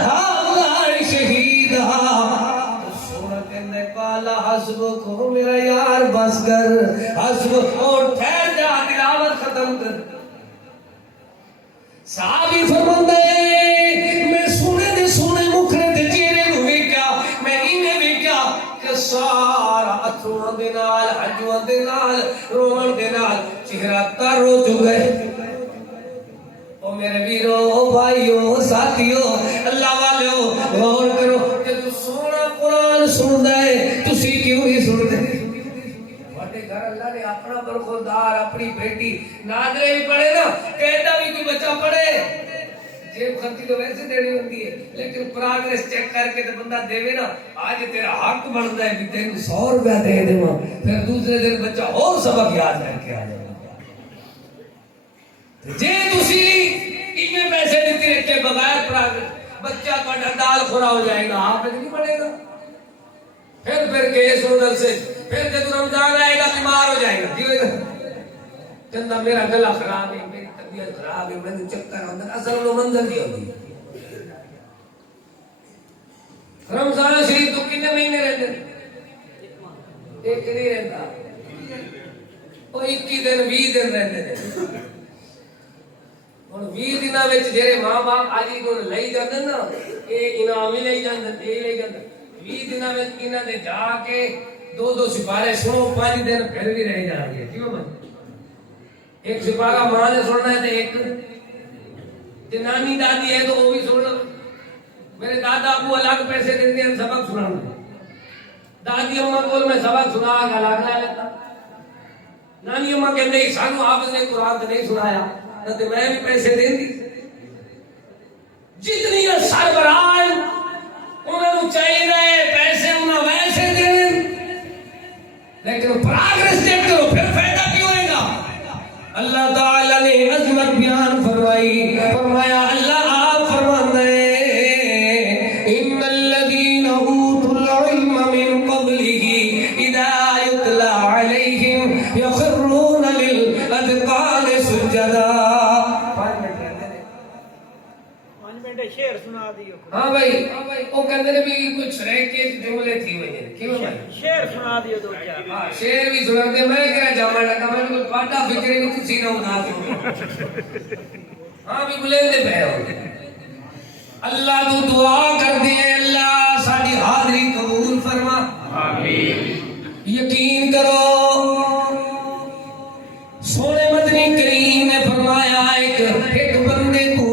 هؤلاء شهيدا. سورۃ النبال حسبک میرا یار بس کر حسب اور ٹھہر جا تلاوت ختم کر. صحابی فرماندے میں سونے مکھڑے تے چہرے نوں ویکھیا میں ایویں ویکھیا کہ سارا اتھراں دے نال ہنجواں دے نال روون دے نال چہرہ تر ہو چکا ہے. او میرے ویرو بھائیو ساتھیو اللہ والو غور کرو کہ تو سونا قرآن سندا ہے تسی کیوں نہیں سنتے؟ گھر اللہ نے اپنا برخوردار اپنی بیٹی نادرے بھی پڑھے نا کہتا بھی کوئی بچہ پڑھے جیب خرچی تو ویسے دینی ہوتی ہے لیکن پراگریس چیک کر کے تو بندہ دے نا آج تیرا حق بنتا ہے کہ تین 100 روپیہ دے دے پھر دوسرے دن بچہ اور سبق یاد کر کے آ جائے. جے تسی ایویں پیسے دیتی رکھے بغیر پراگریس بچہ کا ڈال خورا ہو جائے گا آپ نہیں پڑھے گا. پھر کیس ہونا سے پھر جب رمضان آئے گا بیمار ہو جائے گا. کیوں چندہ میرا گلا خراب ہے میری طبیعت خراب ہے میں نے چکر آتا اصل وہ منظر نہیں ہوتی. رمضان شریف تو کتنے مہینے رہتے ایک نہیں رہتا وہ 21 دن 20 دن رہتے ہیں. ہوں 20 دنوں میں جہے ماں باپ آج کو لے جاتے نا یہ انعام ہی لے جاتے یہ لے جاتے 20 دنوں میں انہوں نے جا کے 2 سپارے سنو 5 دن پھر بھی رہ جا رہی ہے. کیوں بھائی ایک سپارہ ماں نے سننا ہے تو ایک نانی دادی ہے تو وہ بھی سننا. میرے دادا ابو الگ پیسے دیتے ہیں سبق سنانا. دادی اماں کو میں سبق سنا کے الگ نہ لیتا. نانی اماں کہتے ہیں سانو آپ نے قرآن تو نہیں سنایا تو میں بھی پیسے دیں گی. جتنی سربراہ انہوں نے چاہیے پیسے انہوں ویسے دیں لیکن پراگرس چیک کرو پھر فائدہ کیوں ہوئے گا. اللہ تعالیٰ نے عظمت بیان فرمائی فرمایا اللہ آپ فرماتے ہیں ان الذین اوتوا العلم من قبله اذا يتلى عليهم يخرون للاذقان سجدا. شعر سنا دیو. ہاں بھائی وہ کہندے نے بھی کچھ رہ کے جملے تھی ہوئی ہیں. کیوں بھائی شعر سنا دیو 2-4. ہاں شعر بھی سناتے میں کہہ جاواں لگا میں کوئی پاٹا فکر نہیں کسی نہ اٹھا کے ہاں بھی بلندے پہ ہو. اللہ تو دعا کر دے اللہ ساری حاضری قبول فرما آمین. یقین کرو سونے مدنی کریم نے فرمایا ایک بندے کو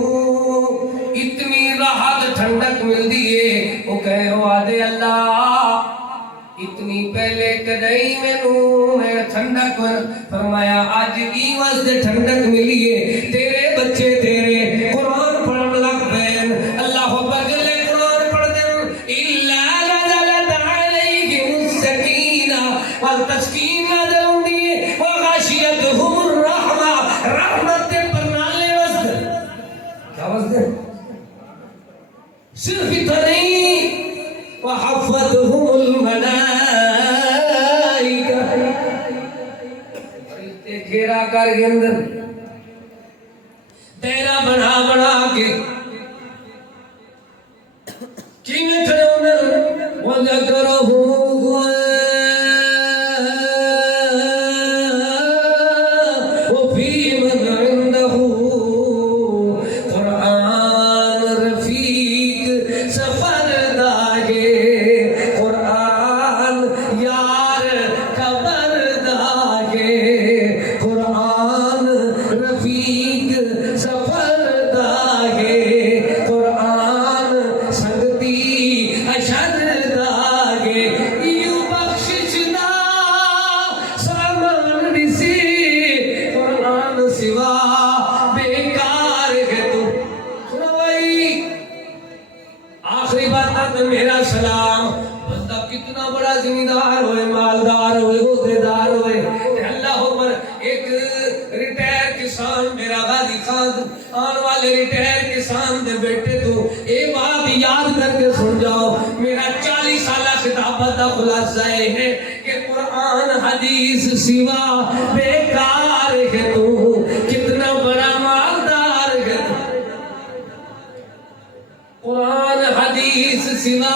اتنی راحت ٹھنڈک ملتی ہے وہ کہے وعدے اللہ اتنی پہلے کدئی میں ٹھنڈک فرمایا آج کی واسطے ٹھنڈک ملی ہے تیرے بچے تیرے قرآن پڑھن لگ پے. اللہ اکبر قرآن پڑھ دیں الا نزلت علیہم السکینہ والتسکین نازل ہوندی ہے وغاشیتہم الرحمہ رحمت کے پرنالے واسطے کیا واسطے صرف اتنا نہیں حفتهم الملائکہ فرشتے گھیرا کر کے اندر دائرہ بنا بنا کے کیویں کھڑے ہوندے وذکرہ میرا سلام بندہ کتنا بڑا زمیندار ہوئے مالدار ہوئے عہدیدار ہوئے اللہ پر ایک ریٹائر کسان میرا غازی خان آن والے ریٹائر کسان دے بیٹے تو ایک بات یاد کر کے سن جاؤ میرا 40 سالہ خطابت کا خلاصہ ہے کہ قرآن حدیث سوا بیکار ہے تو کتنا بڑا مالدار ہے تو قرآن حدیث سوا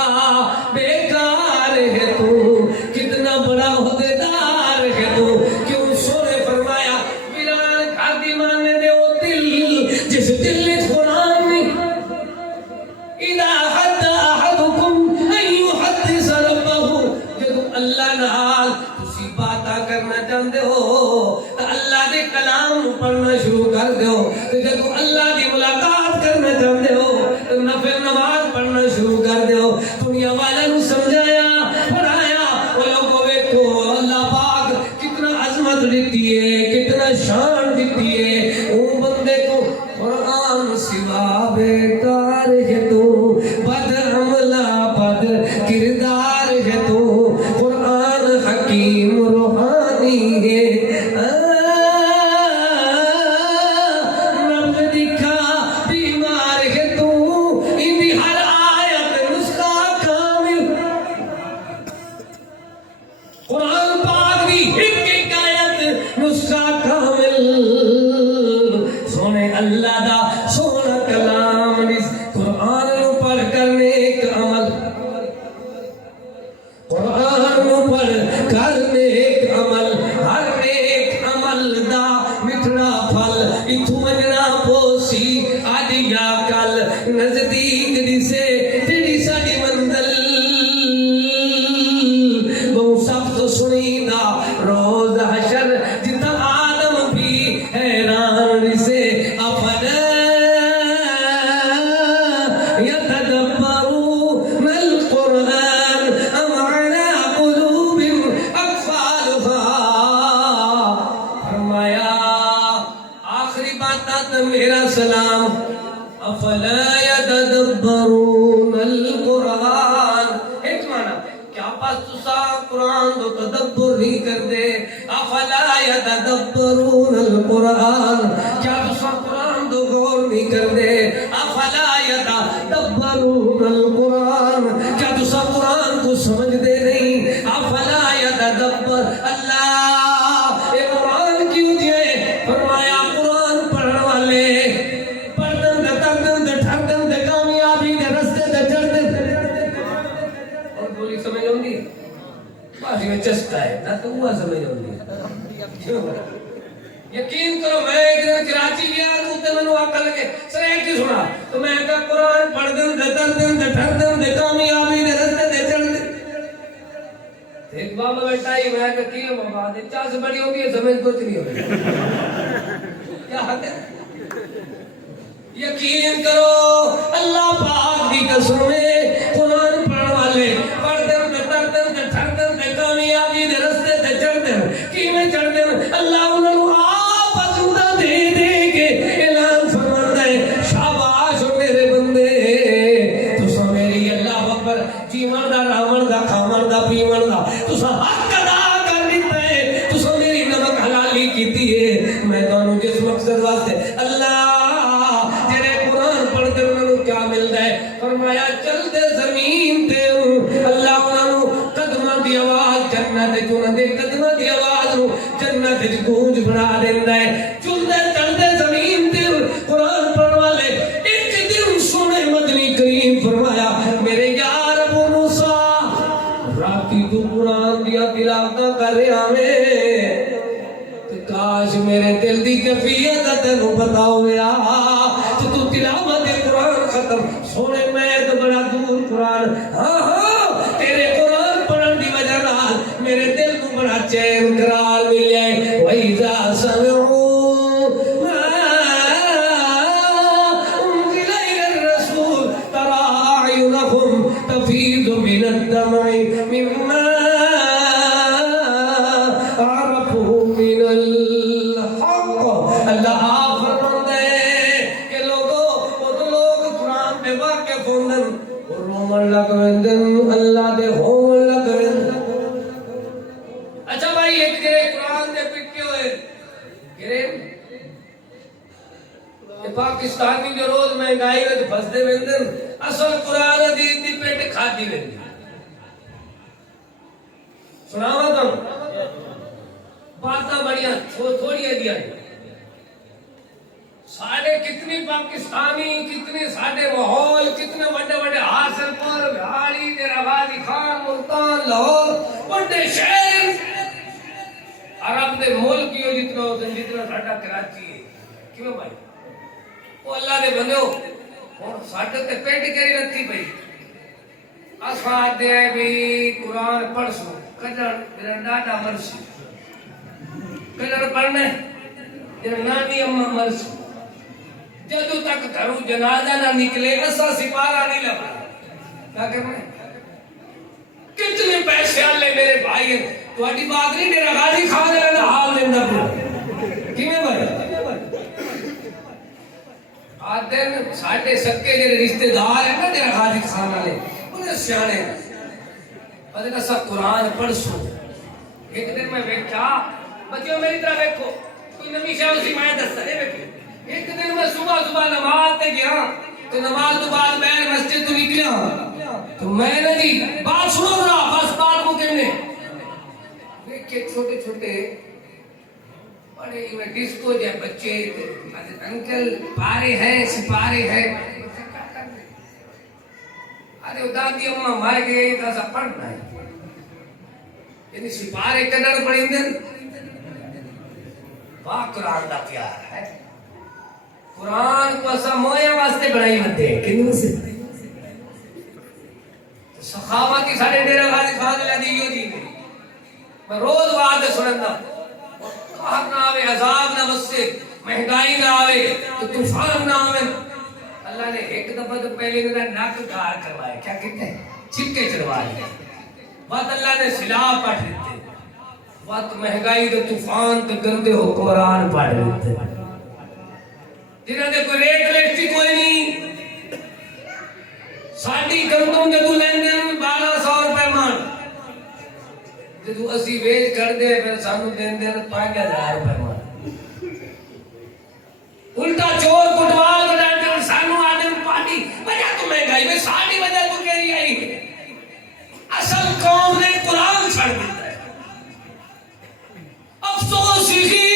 بیکار ہے تو کتنا بڑا عہدیدار ہے تو کیوں سونے فرمایا ویران کھادی مانے دے وہ دل جس دل قرآن نہیں اذا حد احدکم ان یحدث ربہ جب اللہ نال تسی باتاں کرنا چاہتے ہو تو اللہ دے کلام پڑھنا شروع کر دو جب اللہ دی ملاقات کرنا چاہتے ہو نفل نماز پڑھنا شروع کر دیو دنیا والے نو سمجھایا پڑھایا وہ لوگوں کو اللہ پاک کتنا عظمت دیتی ہے کتنا شان دیتی ہے وہ بندے کو قرآن سوا بیکار ہے تو بد عملہ بد کردار ہے تو قرآن حکیم روحانی ہے اللہ دا سونا کلام قرآن نو پڑھ کرنے ایک عمل قرآن نو پڑھ کرنے ایک عمل ہر ایک عمل دا مٹھڑا پھل اتھو مننا پوسی آج یا کل نزدیک دیسے تیری ساڑی منزل بہت سخت سنیدہ روز حشر جتا آدم بھی حیران سے میرا سلام افلا يتدبرون القرآن ایک معنی کیا پاس تسا قرآن دو تدبر نہیں کرتے افلا يتدبرون القرآن کیا تسا قرآن دو غور نہیں کرتے افلا يتدبرون القرآن کیا تسا قرآن کو سمجھ دے نہیں افلا يتدبر اللہ اے قرآن کیوں دیئے فرمایا چستا ہے نہ تو ہوا سمجھ ہوندی یقین کرو میں ایک دن کراچی گیا تو میں نے عقل لگے سر ایک ہی سنا تو میں کہا قرآن پڑھ دن دے تر دن دے ٹھر دن دے کامیابی دے رستے دے چڑھ دے ایک بابا بیٹھا ہی میں کہا کیوں بابا دے چاہ سے بڑی ہوگی سمجھ کچھ نہیں ہوگی کیا حد ہے یقین کرو اللہ پاک دی قسم میں قرآن پڑھنے والے پڑھ دن دے تر دن دے ٹھر دن دے کامیابی دے رستے دے چڑھ دن کی میں چڑھ دن اللہ انہوں نے آپ عزمدہ دے دے کے اعلان فرماتا ہے شاباش میرے بندے تو سا میری اللہ اکبر جیون دا رامن دا کھامن دا پیمن دا تو سا حق ادا کر دیتا ہے تو سا میری نمک حلالی کیتی ہے میں دونوں جس مقصد واسطے اللہ کیا مل رہا ہے فرمایا چل دے زمین تے اللہ رابطی تو قرآن دیا تلاوتاں کر رہا میں کاش میرے دل دی کیفیت تینوں پتا ہویا تو تلاوت قرآن ختم سونے میں تو بڑا دور قرآن ہاں ہاں تیرے قرآن پڑھن دی وجہ نال میرے دل کو بڑا چین قرار ملیا ہے وَإِذَا سَمِعُوا مَا أُنزِلَ إِلَى الرَّسُولِ تَرَىٰ أَعْيُنَهُمْ تَفِيضُ مِنَ الدَّمْعِ مِمَّا عَرَفُوا مِنَ الْحَقِّ اللہ آپ فرماتے ہیں کہ لوگوں وہ تو لوگ قرآن پہ واقف ہوندن اور رومن لگ ویندن اللہ دے ہون لگ ویندن اچھا بھائی ایک گرے قرآن دے پکے ہوئے گرے یہ پاکستانی جو روز مہنگائی وچ پھسدے ویندن اصل قرآن حدیث دی پیٹ کھادی ویندی سناواں تم باتاں بڑیاں تھوڑی دیا سارے کتنی پاکستانی کتنے سارے ماحول کتنے بڑے بڑے حاصل پر بہاری تیرا غازی خان ملتان لاہور بڑے شہر عرب دے ملک ہی جتنا ہوتے جتنا ساڈا کراچی ہے کیوں بھائی وہ اللہ دے بندے ہو ساڈے تے پیٹ کری رکھی پئی اساں دے بھی قرآن پڑھ سو کجڑ میرا ڈاڈا مرسی کجڑ پڑھنا ہے نانی اماں مرسی جدو تک گھروں جنازہ نہ نکلے ایسا سپارہ نہیں لگا کیا کرنا کتنے پیسے آلے میرے بھائی ہیں تو اڈی بات نہیں میرا غازی خان لینا حال لینا پڑا کیوں بھائی آدھن ساڑھے سکے جنہیں رشتہ دار ہیں نا تیرا غازی خان والے انہیں سیانے ہیں پتہ کہ سب قرآن پڑھ سو ایک دن میں بیٹھا بچوں میری طرح بیٹھو کوئی نمی شاہ اسی میں دستا ہے بیٹھو ایک دن میں صبح نماز تے گیا تو نماز تو بعد میں مسجد تو نکلیا تو میں نے جی بات سنو ذرا بس بات کو کہنے دیکھے چھوٹے چھوٹے بڑے میں ڈسکو جے بچے انکل پارے ہیں سپارے ہیں ارے دادی اماں مار گئے تو ایسا پڑھنا ہے یعنی سپارے کڈڑ پڑیں دن واہ قرآن دا پیار ہے قرآن کو ایسا مویا واسطے بڑھائی مت ہے کنوں سے سخاوت کی سارے ڈیرہ غازی خان اللہ دیو جی میں روز وعدہ سننا قہر نہ آوے عذاب نہ بسے مہنگائی نہ آوے تو طوفان نہ آوے اللہ نے ایک دفعہ تو پہلے میرا ناک گار کروائے کیا کہتے ہیں چھکے چڑھوائے بات اللہ نے سلاح پڑھ لیتے بات مہنگائی تو طوفان تو گندے حکمران پڑھ لیتے جنہاں دے کوئی ریٹ لیٹی کوئی نہیں ساڑھی گندوں جدو لیندن 1200 روپے مان جدو اسی ویج کر دے پھر سانو دین دین 5000 روپے مان الٹا چور کٹوال کو ڈانٹے اور سانو آدم پاٹی وجہ تو مہنگائی میں ساڑھی وجہ تو کہہ رہی آئی اصل قوم نے قرآن چھڑ دیتا ہے افسوس ہی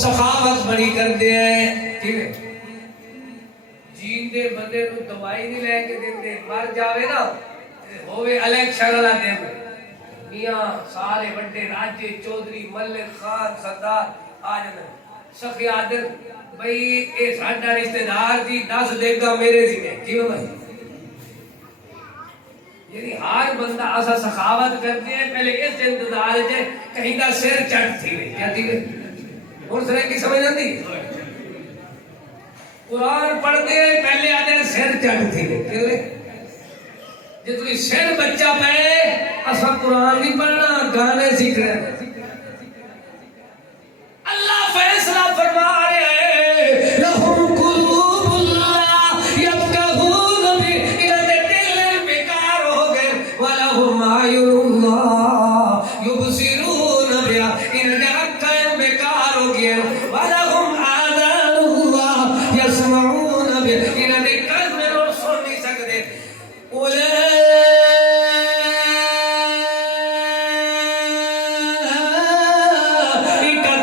سخاوت بڑی کر دے جین دے بندے تو دوائی نہیں لے کے دیندے مر جاوے نا ہوئے الیکشن والا دن میاں سارے بڑے راجے چودھری ملک خان سردار آ جانا سخی آدر بھئی اے ساڈا رشتہ دار جی 10 دے گا میرے ذمہ کیوں بھائی یعنی ہر بندہ ایسا سخاوت کرتے ہیں پہلے اس انتظار ہے کہیں کا سر چڑھ تھی کیا تھی اور سرے کی سمجھ آتی قرآن پڑھتے ہیں پہلے آدھے سر چڑھتی ہے جب تمہیں سر بچہ پہے اسا قرآن نہیں پڑھنا گانے سیکھ رہے ہیں اللہ فیصلہ فرما رہے ہیں لہم قلوب اللہ یفقہون بھی انہیں دل بیکار ہو گئے ولہم اعین اللہ یبصرون بیا انہیں اکھیں بیکار ہو گئے ولہم آذان اللہ یسمعون بیا انہیں أولئك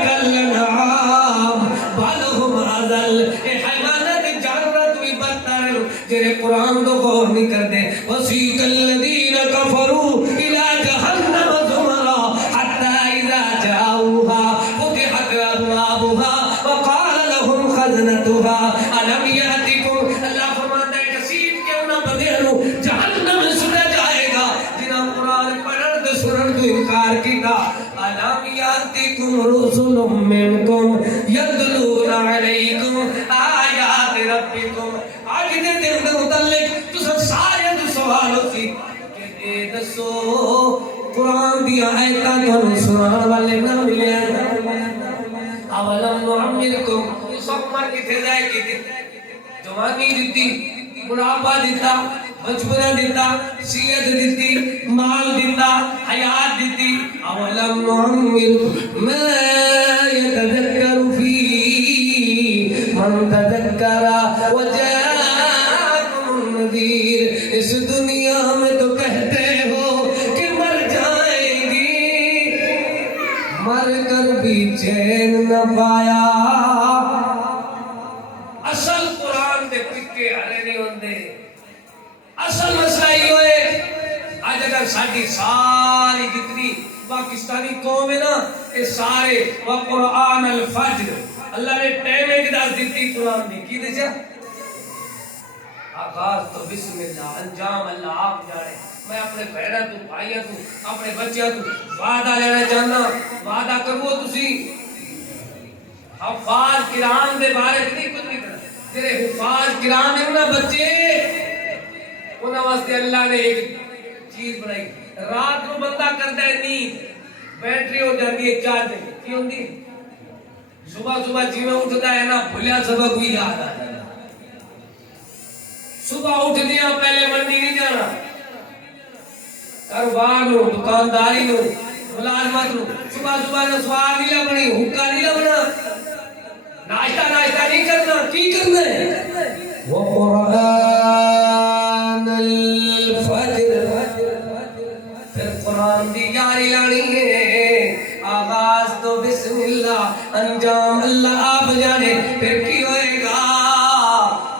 كالأنعام بل هم أضل اے حیوانات جانورات بھی بدتر جڑے قرآن کو غور نہیں کرتے وسیق الذین کفروا إلى جہنم زمرا حتى إذا جاؤوها فتحت أبوابها وقال لهم خزنتها ألم يأتكم اللہ فرماتا ہے کسید کے انہاں بندیاں نو جہنم میں سٹا جائے گا جنہاں قرآن پڑھن تے سنن تو انکار کیتا ألم يأتكم رسل منكم يتلون عليكم آيات ربكم آج دے دن دے متعلق تو سب سارے تو سوال ہوتی کہ دے دسو قرآن دیا آیتاں تھانوں سنان والے نہ ملے اولم نعمرکم سب مر کتے جائے کی جوانی دیتی بڑھاپا دیتا بچپنا دیتا صحت دیتی مال دیتا حیات دیتی اولم نعمرکم ما يتذكر فيه من تذكر وجاءكم النذير اس دنیا میں تو کہتے ہو کہ مر جائیں گی مر کر بھی چین نہ پایا اصل قرآن دے پکے ہرے نہیں ہوندے اصل مسئلہ یہ ہوئے آج اگر ساڑھی ساری جتنی پاکستانی قوم ہے نا یہ سارے وقرآن الفجر اللہ نے ٹائم ایک داس دیتی قرآن دی کی دے جا آغاز تو بسم اللہ انجام اللہ آپ جانے میں اپنے بہنہ تو بھائیہ تو اپنے بچیہ تو وعدہ لینا چاہنا وعدہ کرو تسی حفاظ کرام دے بارے نہیں کچھ نہیں کرنا تیرے حفاظ کرام ہے نا بچے انہاں واسطے اللہ نے ایک چیز بنائی رات کو بندہ کرتا ہے نیند بیٹری ہو جاتی ہے چارج کی ہوندی صبح صبح جی میں اٹھتا ہے نا بھولیا سبق بھی یاد آ جانا صبح اٹھ دیا پہلے منڈی نہیں جانا کاروبار نو دکانداری نو ملازمت نو صبح صبح نے سوار نہیں لبنی حکا نہیں لبنا ناشتہ نہیں کرنا کی کرنا ہے وقرآن الفجر پھر قرآن دی یاری لانی ہے آغاز تو بسم اللہ انجام اللہ آپ جانے پھر کی ہوئے گا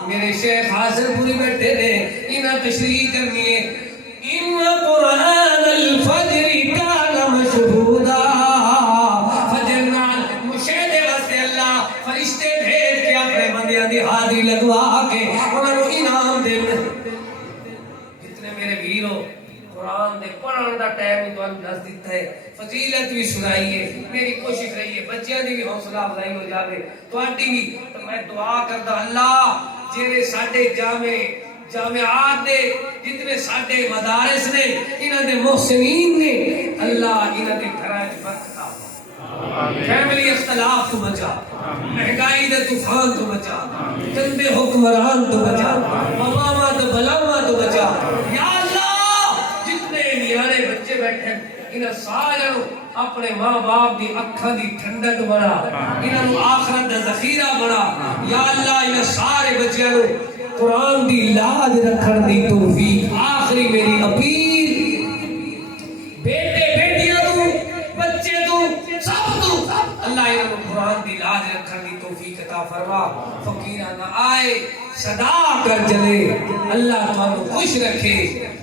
میرے شیخ حاصل پوری بیٹھے نے انہاں تشریح کرنی ہے ان قرآن الفجر کان مشہودا فجر نال مشاہدے واسطے اللہ فرشتے بھیج کے اپنے بندیاں دی حاضری لگوا کے انہاں نو انعام دے جتنے میرے ویرو قرآن دے پڑھن دا ٹائم تو دس دیتا ہے فضیلت بھی سنائیے میری کوشش رہی ہے بچیاں دی بھی حوصلہ افزائی ہو جاوے تواڈی بھی تو میں دعا کردا اللہ جڑے ساڈے جامعات دے جتنے ساڈے مدارس نے انہاں دے محسنین نے اللہ انہاں دے گھراں وچ برکت عطا فیملی اختلاف تو بچا مہنگائی دے طوفان تو بچا گندے حکمران تو بچا وبا تو بلاواں تو بچا یا اللہ جتنے نیارے بچے بیٹھے انہاں سارے اپنے ماں باپ دی اکھاں دی ٹھنڈک بنا انہاں نو آخرت دا ذخیرہ بنا یا اللہ انہاں سارے بچیاں نو قرآن دی لاج رکھن دی توفیق آخری میری اپیل بیٹے بیٹیاں تو بچے تو سب تو اللہ انہاں نو قرآن دی لاج رکھن دی توفیق عطا فرما فقیرانہ آئے صدا کر چلے اللہ تمہیں خوش رکھے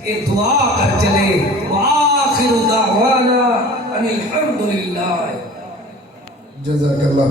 یہ دعا کر چلے وآخر دعوانا ان الحمدللہ جزاک اللہ